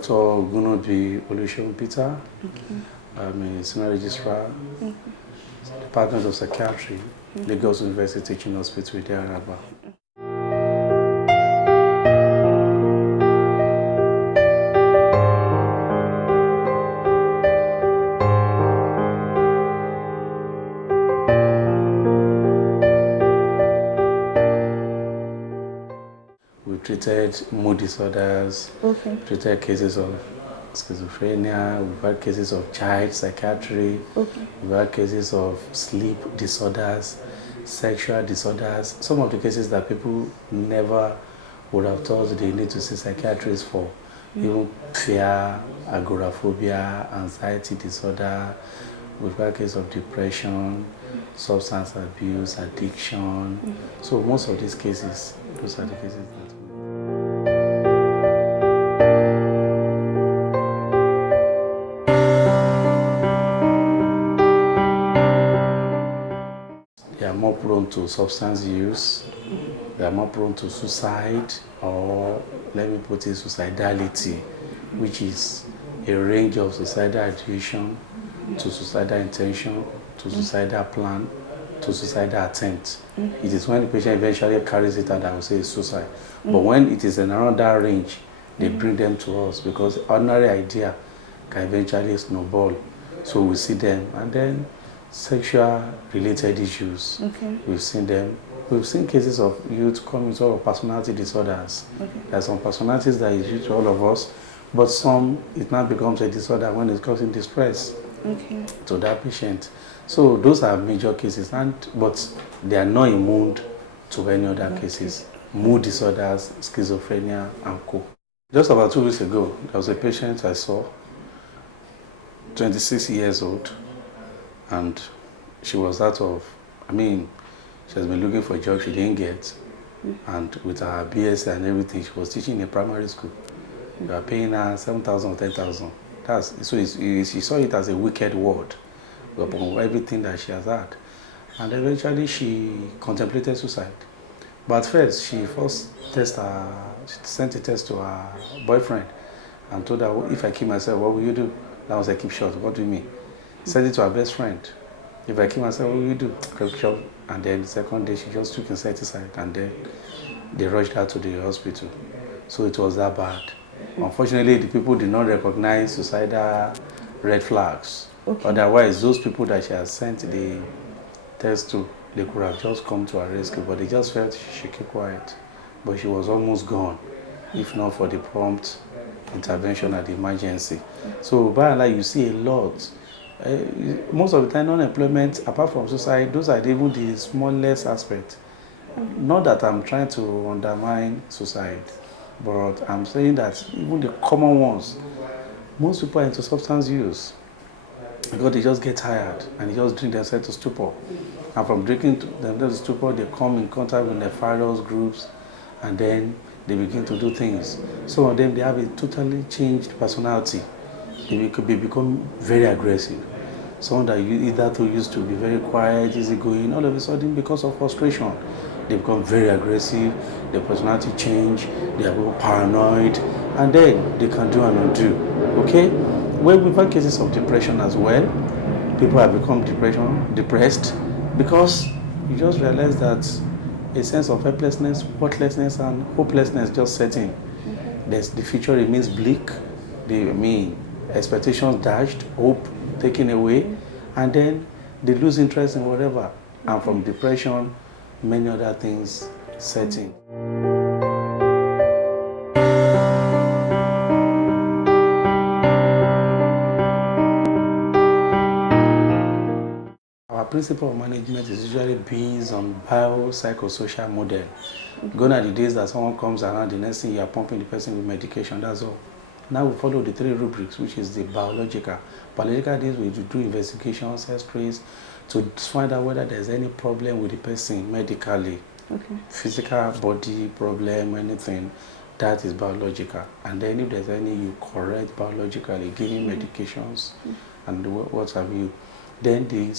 Dr. Gunobi Olusegun Peter. I'm a senior registrar, Department of Psychiatry, Lagos University Teaching Hospital, Idiaraba. We treated mood disorders, treated cases of schizophrenia, we've had cases of child psychiatry, we've had cases of sleep disorders, sexual disorders, some of the cases that people never would have thought they need to see psychiatrists for, even fear, agoraphobia, anxiety disorder, we've had cases of depression, substance abuse, addiction. So most of these cases, those are the cases that they are more prone to substance use, they are more prone to suicide, or let me put it, suicidality, which is a range of suicidal ideation to suicidal intention to suicidal plan to suicidal attempt. It is when the patient eventually carries it out that I will say it's suicide. But when it is around that range, they bring them to us because ordinary idea can eventually snowball. So we see them, and then sexual related issues. We've seen them. We've seen cases of youth coming to personality disorders. There are some personalities that is due to all of us, but some it now becomes a disorder when it's causing distress to that patient. So those are major cases, but they are not immune to any other cases. Mood disorders, schizophrenia, and co. Just about 2 weeks ago, there was a patient I saw, 26 years old, and she was out of, she has been looking for a job she didn't get, and with her BS and everything, she was teaching in a primary school. You are paying her 7,000 or 10,000. So she saw it as a wicked word upon everything that she has had. And eventually she contemplated suicide. But first, she sent a test to her boyfriend and told her, if I kill myself, what will you do? That was, I keep short. What do you mean? Sent it to her best friend. If I kill myself, what will you do? Keep short. And then the second day, she just took insecticide, and then they rushed her to the hospital. So it was that bad. Unfortunately, the people did not recognize suicidal red flags. Otherwise, those people that she has sent the test to, they could have just come to her rescue, but they just felt she should keep quiet. But she was almost gone, if not for the prompt intervention at the emergency. So by and large, you see a lot. Most of the time, unemployment, apart from suicide, those are even the smallest aspect. Not that I'm trying to undermine suicide, but I'm saying that even the common ones, most people are into substance use because they just get tired and they just drink themselves to stupor. And from drinking themselves to stupor, they come in contact with nefarious groups, and then they begin to do things. Some of them, they have a totally changed personality. They become very aggressive. Someone that either used to be very quiet, easygoing, all of a sudden, because of frustration, they become very aggressive, their personality change, they are more paranoid, and then they can do and undo. Okay? Well, we've had cases of depression as well. People have become depressed, because you just realize that a sense of helplessness, worthlessness, and hopelessness just set in. The future remains bleak. Expectations dashed, hope taken away, and then they lose interest in whatever. And from depression, many other things set in. Our principle of management is usually based on biopsychosocial model. Gone are the days that someone comes around, the next thing you are pumping the person with medication, that's all. Now we follow the 3 rubrics, which is the biological. Biological deals we do investigations, x-rays, to find out whether there's any problem with the person medically. Physical body problem, anything, that is biological. And then if there's any, you correct biologically, giving medications and what have you. Then the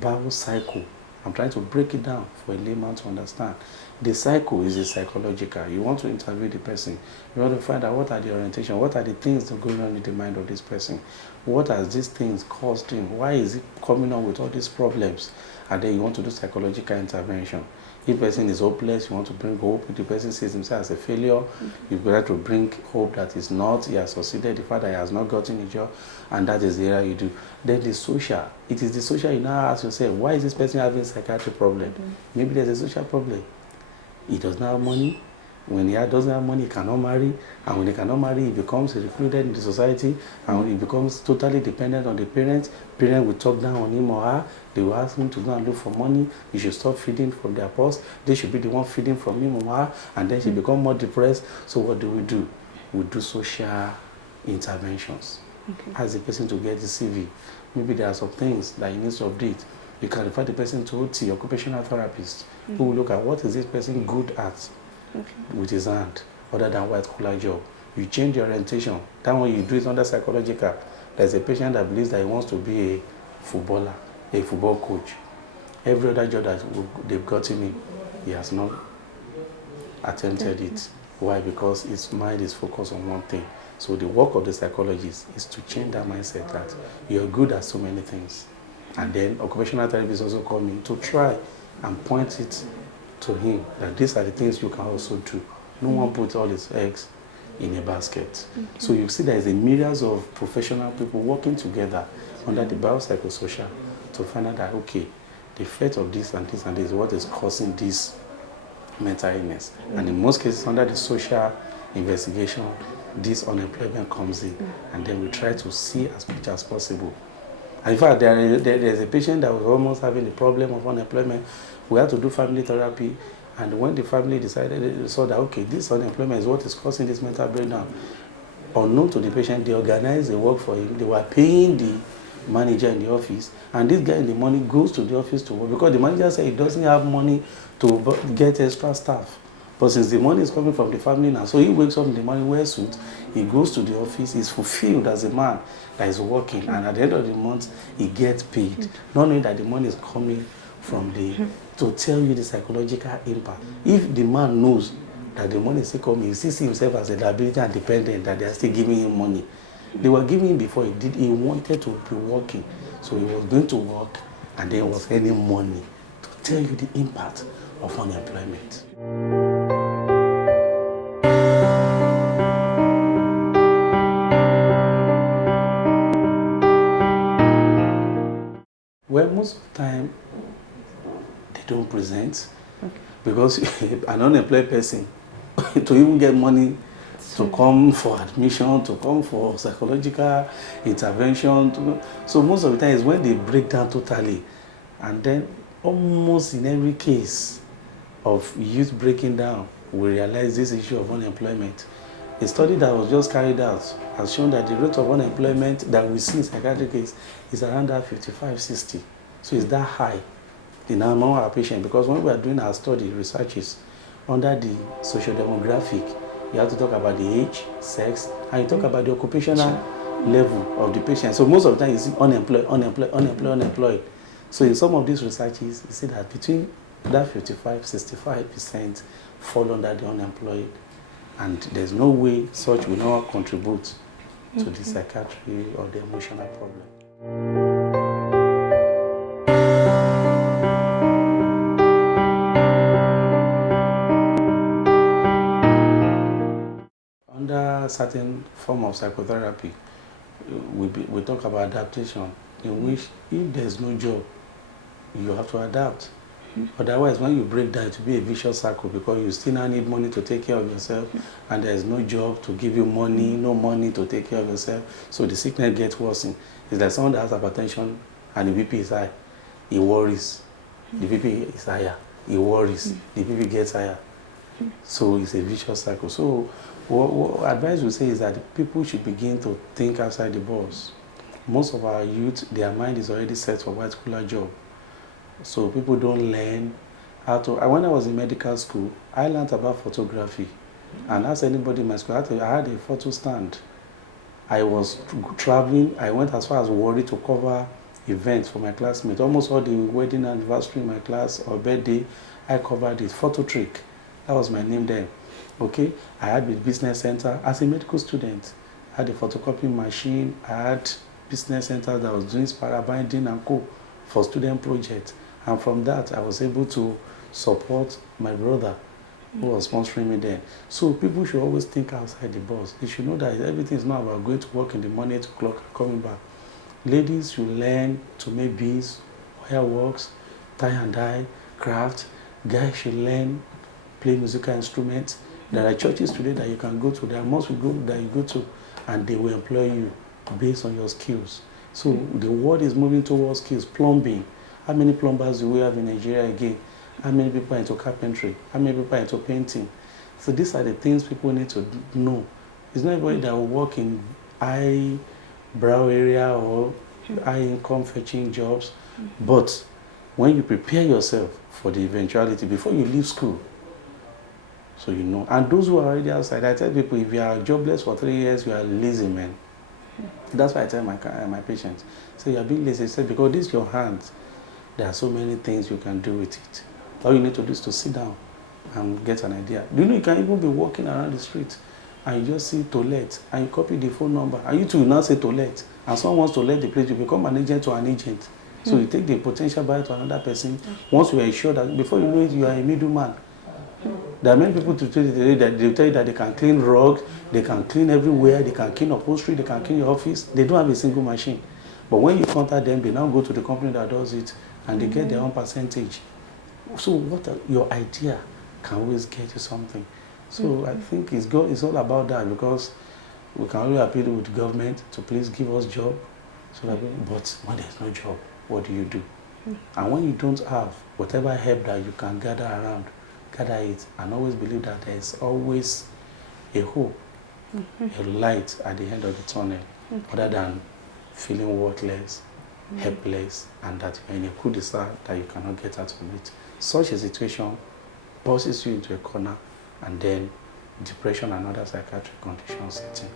biocycle, I'm trying to break it down for a layman to understand. The cycle is a psychological. You want to interview the person. You want to find out what are the orientation, what are the things that are going on in the mind of this person. What has these things caused him? Why is he coming on with all these problems? And then you want to do psychological intervention. If the person is hopeless, you want to bring hope. If the person sees himself as a failure, you've got to bring hope that he's not, he has succeeded, the fact that he has not gotten a job, and that is the area you do. Then the social, it is the social you now ask yourself, why is this person having a psychiatric problem? Maybe there's a social problem. He does not have money. When he doesn't have money, he cannot marry. And when he cannot marry, he becomes recluded in the society. And when he becomes totally dependent on the parents, parents will talk down on him or her. They will ask him to go and look for money. He should stop feeding from their purse. They should be the one feeding from him or her. And then she become more depressed. So what do? We do social interventions. Ask the person to get the CV. Maybe there are some things that he needs to update. You can refer the person to OT, occupational therapist, who will look at what is this person good at with his hand, other than white collar job. You change the orientation. That one you do it under psychological. There's a patient that believes that he wants to be a footballer, a football coach. Every other job that they've gotten him, he has not attempted it. Why? Because his mind is focused on one thing. So the work of the psychologist is to change that mindset that you're good at so many things. And then occupational therapists also come in to try and point it to him that these are the things you can also do. No one puts all his eggs in a basket. So you see there is a myriad of professional people working together under the biopsychosocial to find out that, okay, the effect of this and this and this is what is causing this mental illness. And in most cases, under the social investigation, this unemployment comes in. And then we try to see as much as possible. And in fact, there's a patient that was almost having a problem of unemployment. We had to do family therapy, and when the family decided, they saw that, okay, this unemployment is what is causing this mental breakdown. Unknown to the patient, they organized the work for him. They were paying the manager in the office, and this guy in the morning goes to the office to work because the manager said he doesn't have money to get extra staff. But since the money is coming from the family now, so he wakes up in the morning, wears suit, he goes to the office, he's fulfilled as a man that is working, and at the end of the month, he gets paid. Not knowing that the money is coming from to tell you the psychological impact. If the man knows that the money is still coming, he sees himself as a liability and dependent, that they are still giving him money. They were giving him before he wanted to be working. So he was going to work, and then was earning money to tell you the impact of unemployment. Well, most of the time, they don't present because an unemployed person, to even get money to come for admission, to come for psychological intervention. So most of the time is when they break down totally. And then almost in every case of youth breaking down, we realize this issue of unemployment. A study that was just carried out has shown that the rate of unemployment that we see in psychiatric case is around that 55-60. So it's that high in our patient, because when we are doing our study researches under the social demographic, you have to talk about the age, sex, and you talk about the occupational level of the patient. So most of the time you see unemployed. So in some of these researches, you see that between that 55-65% fall under the unemployed. And there's no way such will not contribute to the psychiatry or the emotional problem. Under certain form of psychotherapy, we talk about adaptation, in which if there's no job, you have to adapt. Otherwise, when you break down, it will be a vicious cycle, because you still now need money to take care of yourself, and there's no job to give you money, no money to take care of yourself. So the sickness gets worse. It's like someone that has hypertension and the BP is high, he worries. The BP is higher, he worries. The BP gets higher. So it's a vicious cycle. So what advice we say is that people should begin to think outside the box. Most of our youth, their mind is already set for white collar job. So people don't learn how to. When I was in medical school, I learned about photography. And as anybody in my school, I had a photo stand. I was traveling. I went as far as Warri to cover events for my classmates. Almost all the wedding anniversary in my class or birthday, I covered it. Photo trick, that was my name then. Okay, I had the business center as a medical student. I had a photocopying machine. I had business center that was doing spiral binding and co for student projects. And from that, I was able to support my brother who was sponsoring me then. So people should always think outside the box. They should know that everything is not about going to work in the morning, 8 o'clock, and coming back. Ladies should learn to make beads, fireworks, tie and dye, craft. Guys should learn play musical instruments. There are churches today that you can go to. There are mosques that you go to, and they will employ you based on your skills. So the world is moving towards skills. Plumbing. How many plumbers do we have in Nigeria again? How many people are into carpentry? How many people are into painting? So these are the things people need to know. It's not everybody that will work in high brow area or high income fetching jobs. But when you prepare yourself for the eventuality before you leave school, so you know. And those who are already outside, I tell people, if you are jobless for 3 years, you are lazy, man. That's why I tell my patients, so you are being lazy. I say, because this is your hands. There are so many things you can do with it. All you need to do is to sit down and get an idea. Do you know you can even be walking around the street and you just see to let and you copy the phone number and you too will now say to let, and someone wants to let the place, you become an agent to an agent. So you take the potential buyer to another person. Once you are sure that before you know it, you are a middleman. There are many people to tell you that they tell you that they can clean rug, they can clean everywhere, they can clean upholstery, they can clean your office. They don't have a single machine. But when you contact them, they now go to the company that does it and they get their own percentage. So your idea can always get you something. So I think it's all about that, because we can only appeal with the government to please give us job. So that but when there's no job, what do? And when you don't have whatever help that you can gather around, gather it, and always believe that there is always a hope, a light at the end of the tunnel, other than feeling worthless, helpless, and that you're in a cul-de-sac that you cannot get out of it. Such a situation pushes you into a corner, and then depression and other psychiatric conditions set in.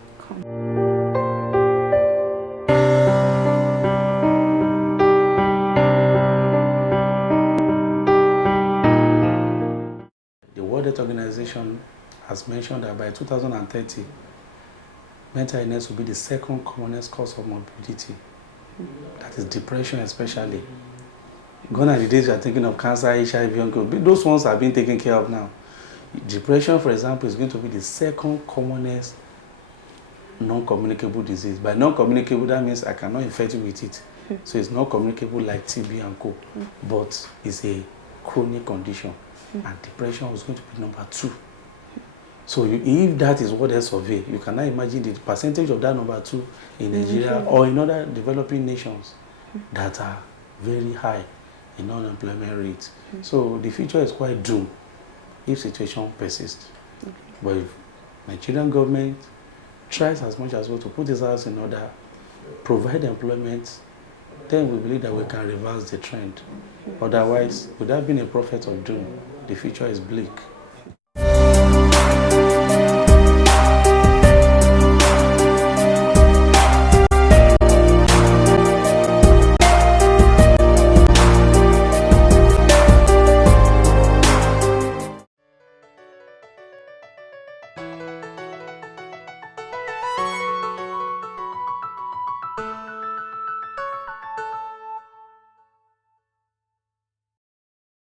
The World Health Organization has mentioned that by 2030, mental illness will be the second commonest cause of morbidity. That is depression especially. Gone are the days you are thinking of cancer, HIV, those ones are being taken care of now. Depression, for example, is going to be the second commonest non-communicable disease. By non-communicable, that means I cannot infect you with it. So it's not communicable like TB and co, but it's a chronic condition. And depression was going to be number 2. So if that is what they survey, you cannot imagine the percentage of that number 2 in Nigeria or in other developing nations that are very high in unemployment rates. So the future is quite doomed if situation persists. But if Nigerian government tries as much as well to put this house in order, provide employment, then we believe that we can reverse the trend. Otherwise, without being a prophet of doom, the future is bleak.